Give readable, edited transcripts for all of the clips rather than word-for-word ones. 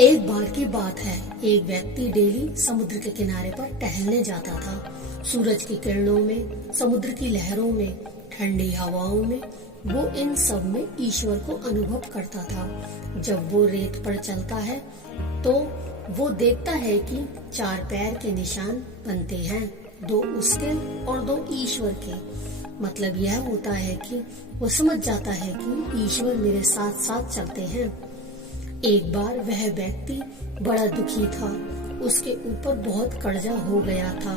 एक बार की बात है, एक व्यक्ति डेली समुद्र के किनारे पर टहलने जाता था। सूरज की किरणों में, समुद्र की लहरों में, ठंडी हवाओं में वो इन सब में ईश्वर को अनुभव करता था। जब वो रेत पर चलता है तो वो देखता है कि 4 पैर के निशान बनते हैं, 2 उसके और 2 ईश्वर के। मतलब यह होता है कि वो समझ जाता है कि ईश्वर मेरे साथ साथ चलते हैं। एक बार वह व्यक्ति बड़ा दुखी था, उसके ऊपर बहुत कर्जा हो गया था।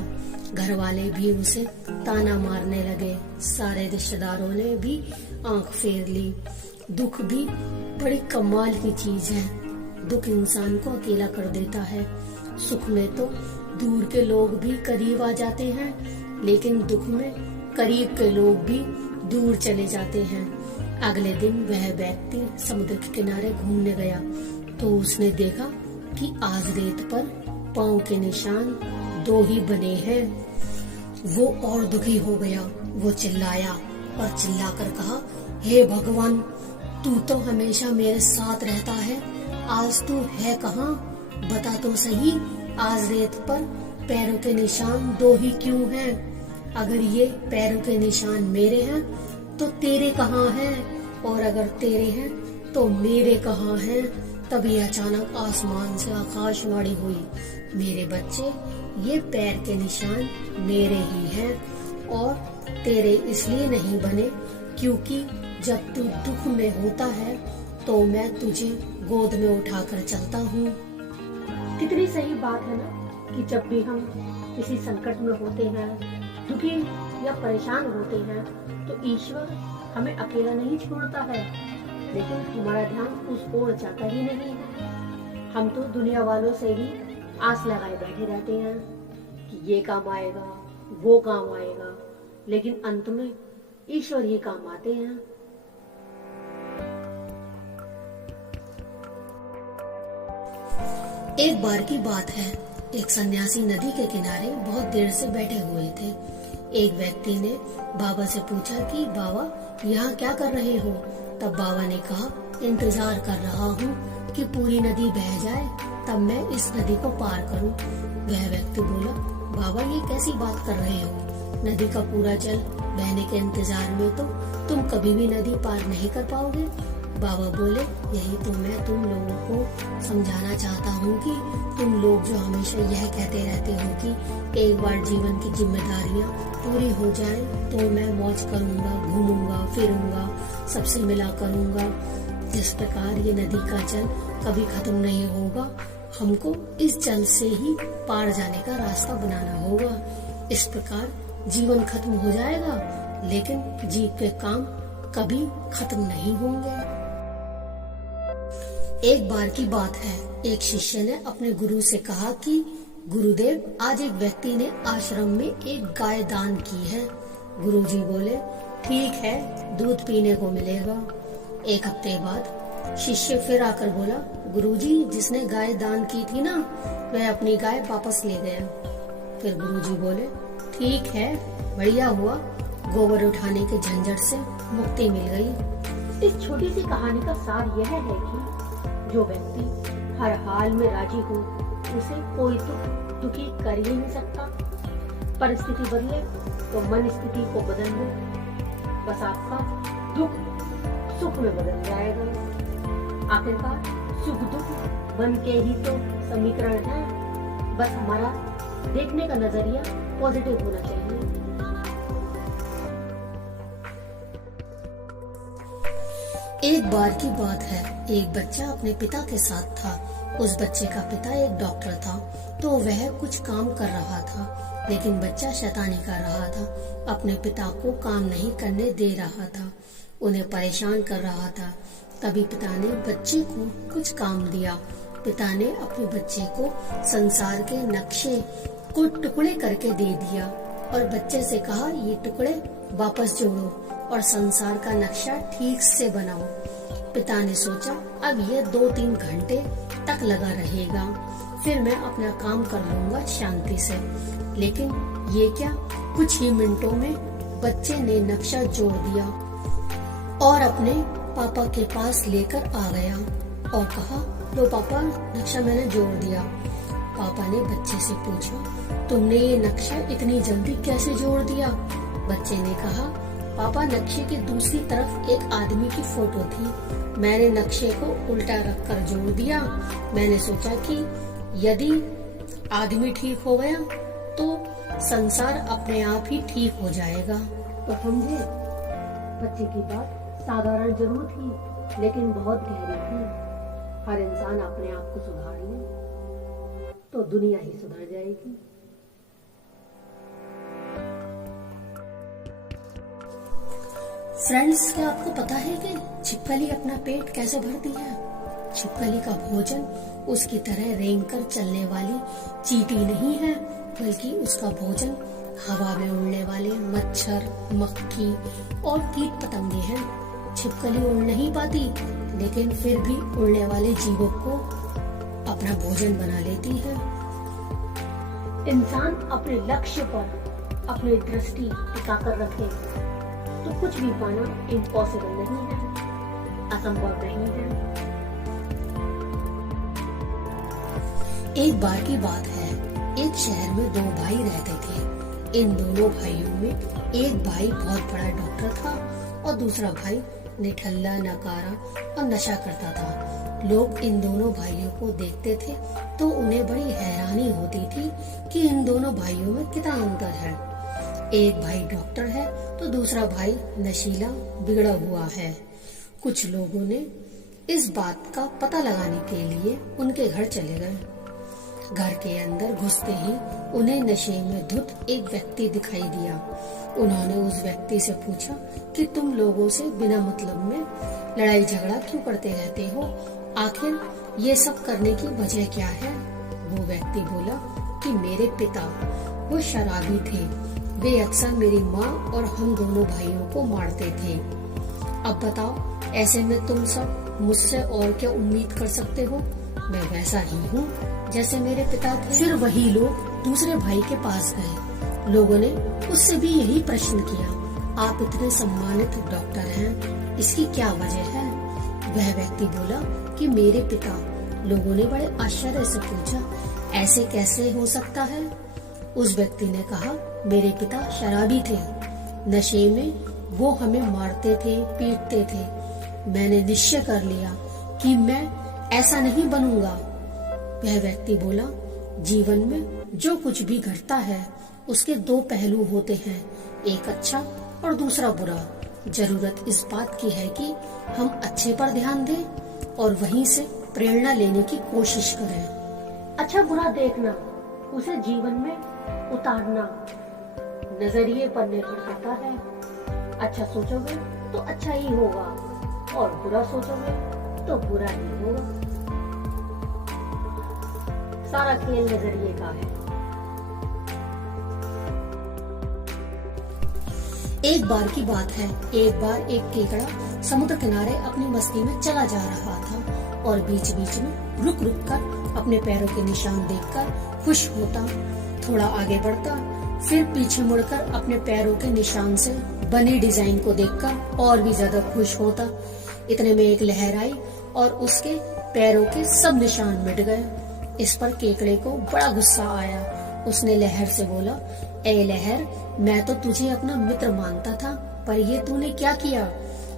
घर वाले भी उसे ताना मारने लगे, सारे रिश्तेदारों ने भी आंख फेर ली। दुख भी बड़ी कमाल की चीज है। दुख इंसान को अकेला कर देता है। सुख में तो दूर के लोग भी करीब आ जाते हैं, लेकिन दुख में करीब के लोग भी दूर चले जाते हैं। अगले दिन वह व्यक्ति समुद्र के किनारे घूमने गया तो उसने देखा कि आज रेत पर पांव के निशान 2 ही बने हैं। वो और दुखी हो गया। वो चिल्लाया और चिल्लाकर कहा, हे भगवान, तू तो हमेशा मेरे साथ रहता है, आज तू है कहाँ? बता तो सही, आज रेत पर पैरों के निशान 2 ही क्यों हैं? अगर ये पैरों के निशान मेरे हैं तो तेरे कहाँ हैं? और अगर तेरे हैं तो मेरे कहाँ हैं? तभी अचानक आसमान से आकाशवाणी हुई, मेरे बच्चे, ये पैर के निशान मेरे ही हैं और तेरे इसलिए नहीं बने क्योंकि जब तू दुख में होता है तो मैं तुझे गोद में उठाकर चलता हूँ। कितनी सही बात है ना कि जब भी हम किसी संकट में होते हैं, दुखी या परेशान होते हैं, तो ईश्वर हमें अकेला नहीं छोड़ता है, लेकिन हमारा ध्यान उस ओर जाता ही नहीं है। हम तो दुनिया वालों से ही आस लगाए बैठे रहते हैं कि ये काम आएगा, वो काम आएगा, लेकिन अंत में ईश्वर ही काम आते हैं। एक बार की बात है, एक सन्यासी नदी के किनारे बहुत देर से बैठे हुए थे। एक व्यक्ति ने बाबा से पूछा कि बाबा, यहाँ क्या कर रहे हो? तब बाबा ने कहा, इंतजार कर रहा हूँ कि पूरी नदी बह जाए, तब मैं इस नदी को पार करूँ। वह व्यक्ति बोला, बाबा ये कैसी बात कर रहे हो? नदी का पूरा जल बहने के इंतजार में तो तुम कभी भी नदी पार नहीं कर पाओगे। बाबा बोले, यही तो मैं तुम लोगों को समझाना चाहता हूँ कि तुम लोग जो हमेशा यह कहते रहते हो कि एक बार जीवन की जिम्मेदारियाँ पूरी हो जाएं तो मैं मौज करूँगा, घूमूंगा, फिरूंगा, सबसे मिला करूँगा। इस प्रकार ये नदी का जल कभी खत्म नहीं होगा। हमको इस जल से ही पार जाने का रास्ता बनाना होगा। इस प्रकार जीवन खत्म हो जाएगा, लेकिन जीव के काम कभी खत्म नहीं होंगे। एक बार की बात है, एक शिष्य ने अपने गुरु से कहा कि गुरुदेव, आज एक व्यक्ति ने आश्रम में एक गाय दान की है। गुरुजी बोले, ठीक है, दूध पीने को मिलेगा। एक हफ्ते बाद शिष्य फिर आकर बोला, गुरुजी, जिसने गाय दान की थी ना, वह अपनी गाय वापस ले गया। फिर गुरुजी बोले, ठीक है, बढ़िया हुआ, गोबर उठाने के झंझट से मुक्ति मिल गई। इस छोटी सी कहानी का सार यह है कि जो व्यक्ति हर हाल में राजी हो, उसे कोई दुखी कर ही नहीं सकता। परिस्थिति बदले तो मन स्थिति को बदल दो, बस आपका दुख सुख में बदल जाएगा। आखिरकार सुख दुख मन के ही तो समीकरण है। बस हमारा देखने का नजरिया पॉजिटिव होना चाहिए। एक बार की बात है, एक बच्चा अपने पिता के साथ था। उस बच्चे का पिता एक डॉक्टर था, तो वह कुछ काम कर रहा था, लेकिन बच्चा शैतानी कर रहा था। अपने पिता को काम नहीं करने दे रहा था, उन्हें परेशान कर रहा था। तभी पिता ने बच्चे को कुछ काम दिया। पिता ने अपने बच्चे को संसार के नक्शे को टुकड़े करके दे दिया और बच्चे से कहा, ये टुकड़े वापस जोड़ो और संसार का नक्शा ठीक से बनाओ। पिता ने सोचा, अब ये 2-3 घंटे तक लगा रहेगा, फिर मैं अपना काम कर लूंगा शांति से। लेकिन ये क्या, कुछ ही मिनटों में बच्चे ने नक्शा जोड़ दिया और अपने पापा के पास लेकर आ गया और कहा, लो पापा, नक्शा मैंने जोड़ दिया। पापा ने बच्चे से पूछा, तुमने ये नक्शा इतनी जल्दी कैसे जोड़ दिया? बच्चे ने कहा, पापा नक्शे की दूसरी तरफ एक आदमी की फोटो थी, मैंने नक्शे को उल्टा रखकर जोड़ दिया। मैंने सोचा कि यदि आदमी ठीक हो गया तो संसार अपने आप ही ठीक हो जाएगा। तो समझे, बच्चे की बात साधारण जरूर थी लेकिन बहुत गहरी थी। हर इंसान अपने आप को सुधार ले तो दुनिया ही सुधर जाएगी। फ्रेंड्स, क्या आपको पता है कि छिपकली अपना पेट कैसे भरती है? छिपकली का भोजन उसकी तरह रेंगकर चलने वाली चींटी नहीं है, बल्कि उसका भोजन हवा में उड़ने वाले मच्छर, मक्खी और कीट पतंगे हैं। छिपकली उड़ नहीं पाती, लेकिन फिर भी उड़ने वाले जीवों को अपना भोजन बना लेती है। इंसान अपने लक्ष्य पर अपनी दृष्टि टिकाकर रखे तो कुछ भी पाना इम्पॉसिबल नहीं है, असंभव नहीं है। एक बार की बात है, एक शहर में दो भाई रहते थे। इन दोनों भाइयों में एक भाई बहुत बड़ा डॉक्टर था और दूसरा भाई निठल्ला, नकारा और नशा करता था। लोग इन दोनों भाइयों को देखते थे तो उन्हें बड़ी हैरानी होती थी कि इन दोनों भाइयों में कितना अंतर है। एक भाई डॉक्टर है तो दूसरा भाई नशीला, बिगड़ा हुआ है। कुछ लोगों ने इस बात का पता लगाने के लिए उनके घर चले गए। घर के अंदर घुसते ही उन्हें नशे में धुत एक व्यक्ति दिखाई दिया। उन्होंने उस व्यक्ति से पूछा कि तुम लोगों से बिना मतलब में लड़ाई झगड़ा क्यों करते रहते हो? आखिर ये सब करने की वजह क्या है? वो व्यक्ति बोला कि मेरे पिता वो शराबी थे, वे अक्सर मेरी माँ और हम दोनों भाइयों को मारते थे। अब बताओ, ऐसे में तुम सब मुझसे और क्या उम्मीद कर सकते हो? मैं वैसा ही हूँ जैसे मेरे पिता थे। फिर वही लोग दूसरे भाई के पास गए। लोगों ने उससे भी यही प्रश्न किया, आप इतने सम्मानित डॉक्टर हैं, इसकी क्या वजह है? वह व्यक्ति बोला कि मेरे पिता। लोगों ने बड़े आश्चर्य से पूछा, ऐसे कैसे हो सकता है? उस व्यक्ति ने कहा, मेरे पिता शराबी थे, नशे में वो हमें मारते थे, पीटते थे। मैंने निश्चय कर लिया कि मैं ऐसा नहीं बनूंगा। वह व्यक्ति बोला, जीवन में जो कुछ भी घटता है उसके दो पहलू होते हैं, एक अच्छा और दूसरा बुरा। जरूरत इस बात की है कि हम अच्छे पर ध्यान दें और वहीं से प्रेरणा लेने की कोशिश करें। अच्छा बुरा देखना, उसे जीवन में उतारना नजरिए पर निर्भर करता है। अच्छा सोचोगे तो अच्छा ही होगा और बुरा सोचोगे तो बुरा ही होगा। सारा खेल नजरिए का है। एक बार की बात है, एक बार एक केकड़ा समुद्र किनारे अपनी मस्ती में चला जा रहा था और बीच बीच में रुक रुक कर अपने पैरों के निशान देखकर खुश होता, थोड़ा आगे बढ़ता, फिर पीछे मुड़कर अपने पैरों के निशान से बनी डिजाइन को देखकर और भी ज्यादा खुश होता। इतने में एक लहर आई और उसके पैरों के सब निशान मिट गए। इस पर केकड़े को बड़ा गुस्सा आया। उसने लहर से बोला, ए लहर, मैं तो तुझे अपना मित्र मानता था, पर ये तूने क्या किया?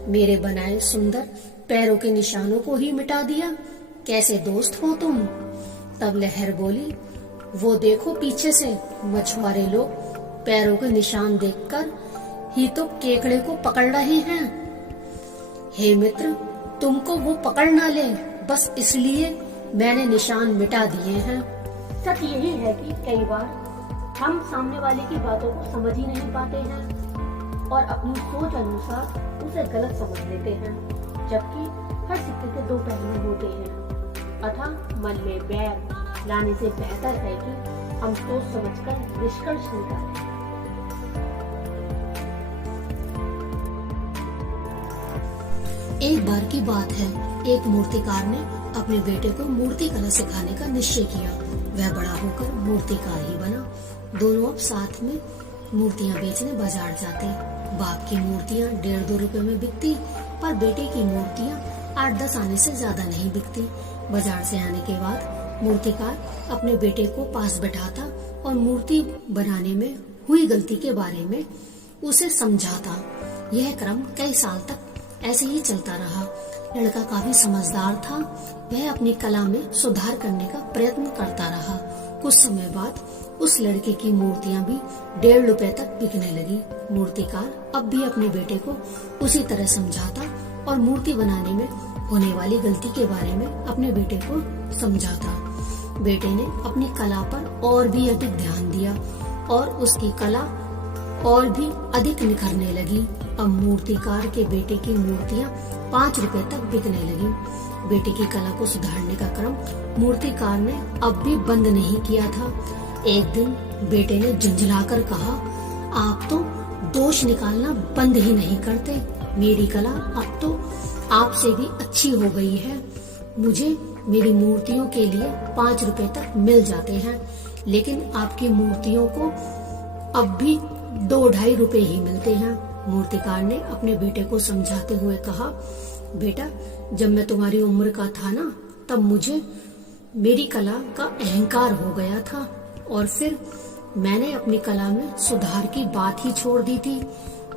मेरे बनाए सुंदर पैरों के निशानों को ही मिटा दिया। कैसे दोस्त हो तुम? तब लहर बोली, वो देखो पीछे से मछुआरे लोग पैरों के निशान देखकर ही तो केकड़े को पकड़ रहे हैं। हे मित्र, तुमको वो पकड़ ना ले, बस इसलिए मैंने निशान मिटा दिए हैं। सच यही है कि कई बार हम सामने वाले की बातों को समझ ही नहीं पाते हैं और अपनी सोच अनुसार उसे गलत समझ लेते हैं, जबकि हर सिक्के के दो पहलू होते हैं। अतः मन में बैर लाने से बेहतर है कि हम सोच समझकर निष्कर्ष निकालें। एक बार की बात है, एक मूर्तिकार ने अपने बेटे को मूर्ति कला सिखाने का निश्चय किया। वह बड़ा होकर मूर्तिकार ही बना। दोनों अब साथ में मूर्तियां बेचने बाजार जाते। बाप की मूर्तियां 1.5-2 रुपए में बिकती, पर बेटे की मूर्तियां 8-10 आने से ज्यादा नहीं बिकती। बाजार से आने के बाद मूर्तिकार अपने बेटे को पास बैठाता और मूर्ति बनाने में हुई गलती के बारे में उसे समझाता। यह क्रम कई साल तक ऐसे ही चलता रहा। लड़का काफी समझदार था। वह अपनी कला में सुधार करने का प्रयत्न करता रहा। कुछ समय बाद उस लड़के की मूर्तियां भी 1.5 रुपए तक बिकने लगी। मूर्तिकार अब भी अपने बेटे को उसी तरह समझाता और मूर्ति बनाने में होने वाली गलती के बारे में अपने बेटे को समझाता। बेटे ने अपनी कला पर और भी अधिक ध्यान दिया और उसकी कला और भी अधिक निखरने लगी। अब मूर्तिकार के बेटे की मूर्तियां 5 रुपए तक बिकने लगी। बेटे की कला को सुधारने का क्रम मूर्तिकार ने अब भी बंद नहीं किया था। एक दिन बेटे ने झुंझलाकर कहा, आप तो दोष निकालना बंद ही नहीं करते। मेरी कला अब तो आपसे भी अच्छी हो गई है। मुझे मेरी मूर्तियों के लिए 5 रुपए तक मिल जाते हैं, लेकिन आपकी मूर्तियों को अब भी 2-2.5 रुपए ही मिलते हैं। मूर्तिकार ने अपने बेटे को समझाते हुए कहा, बेटा, जब मैं तुम्हारी उम्र का था ना, तब मुझे मेरी कला का अहंकार हो गया था और फिर मैंने अपनी कला में सुधार की बात ही छोड़ दी थी।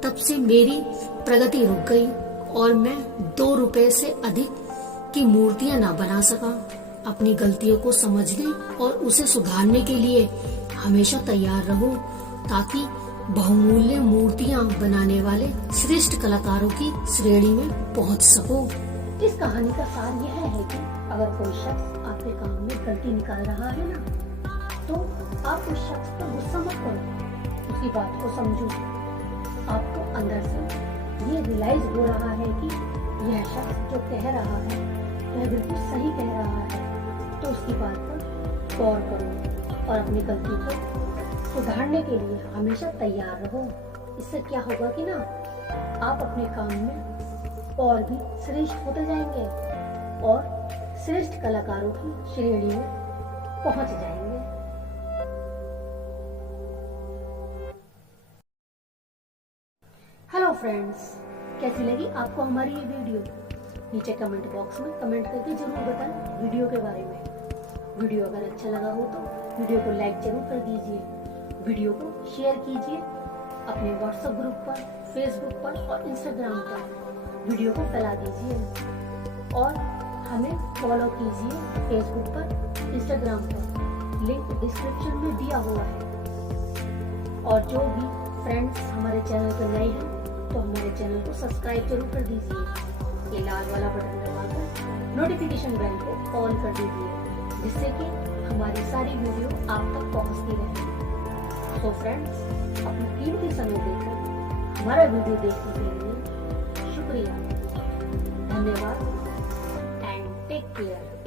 तब से मेरी प्रगति रुक गई और मैं 2 रुपए से अधिक की मूर्तियां ना बना सका। अपनी गलतियों को समझने और उसे सुधारने के लिए हमेशा तैयार रहो, ताकि बहुमूल्य मूर्तियां बनाने वाले श्रेष्ठ कलाकारों की श्रेणी में पहुंच सको। इस कहानी का सार यह है कि अगर कोई शख्स आपके काम में गलती निकाल रहा है ना, तो आप उस शख्स पर गुस्सा मत करो, उसकी बात को समझो। आपको अंदर से ये रियलाइज हो रहा है कि यह शख्स जो कह रहा है वह बिल्कुल सही कह रहा है, तो उसकी बात पर गौर करो और अपनी गलती को सुधारने के लिए हमेशा तैयार रहो। इससे क्या होगा कि ना, आप अपने काम में और भी श्रेष्ठ होते जाएंगे और श्रेष्ठ कलाकारों की श्रेणी में पहुंच जाएंगे। हेलो फ्रेंड्स, कैसी लगी आपको हमारी ये वीडियो? नीचे कमेंट बॉक्स में कमेंट करके जरूर बताएं वीडियो के बारे में। वीडियो अगर अच्छा लगा हो तो वीडियो को लाइक जरूर कर दीजिए। वीडियो को शेयर कीजिए अपने व्हाट्सएप ग्रुप पर, फेसबुक पर और इंस्टाग्राम पर। वीडियो को फैला दीजिए और हमें फॉलो कीजिए फेसबुक पर, इंस्टाग्राम पर। लिंक डिस्क्रिप्शन में दिया हुआ है। और जो भी फ्रेंड्स हमारे चैनल पर नए हैं तो हमारे चैनल को सब्सक्राइब जरूर कर दीजिए। ये लाल वाला बटन दबाकर नोटिफिकेशन बेल को ऑन कर दीजिए, जिससे कि हमारी सारी वीडियो आप तक पहुंचती रहे। तो फ्रेंड्स, अपना कीमती समय देकर हमारा वीडियो देखने के लिए शुक्रिया, धन्यवाद एंड टेक केयर।